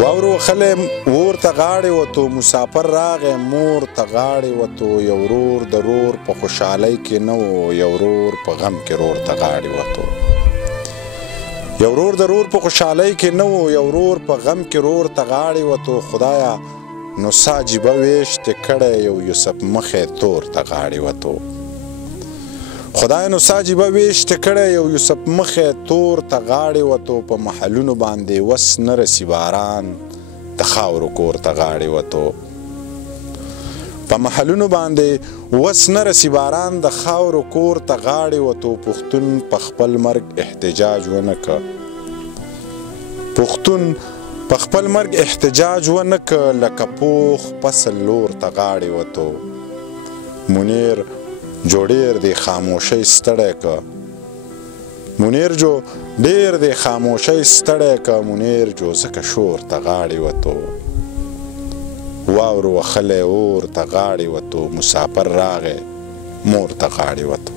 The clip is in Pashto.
واورو وخلی اور ته غاړې وتو، مسافر راغی مور ته غاړې وتو. یو ورور د رور په خوشحالۍ کې نه و، یو ورور په غم کې رور ته غاړې وتو. یو ورور د رور په خوشحالۍ کې نه و، یو ورور په غم کې رور ته غاړې وتو. خدایا نو سا جیبه ویشتې کړی، یو یوسف مخی تور ته غاړې وتو. خدای نو سا جیبه ویشتې کړی، یو یوسف مخی تور ته غاړې وتو. په محلونو باندې وس نه رسی باران، د خاورو کور ته غاړې وتو. په محلونو باندې وس نه رسی باران، د خاورو کور ته غاړې وتو. پښتون په خپل مرګ احتجاج ونه که، پښتون په خپل مرګ احتجاج ونه که، لکه پوخ فصل لور ته غاړې وتو. منیر جو ډیر دی خاموشۍ ستړی که، منیر جو ډیر دی خاموشۍ ستړی که، منیر جو ځکه شور ته غاړې وتو. واورو وخلی اور ته غاړې وتو، مسافر راغی مور ته غاړې وتو.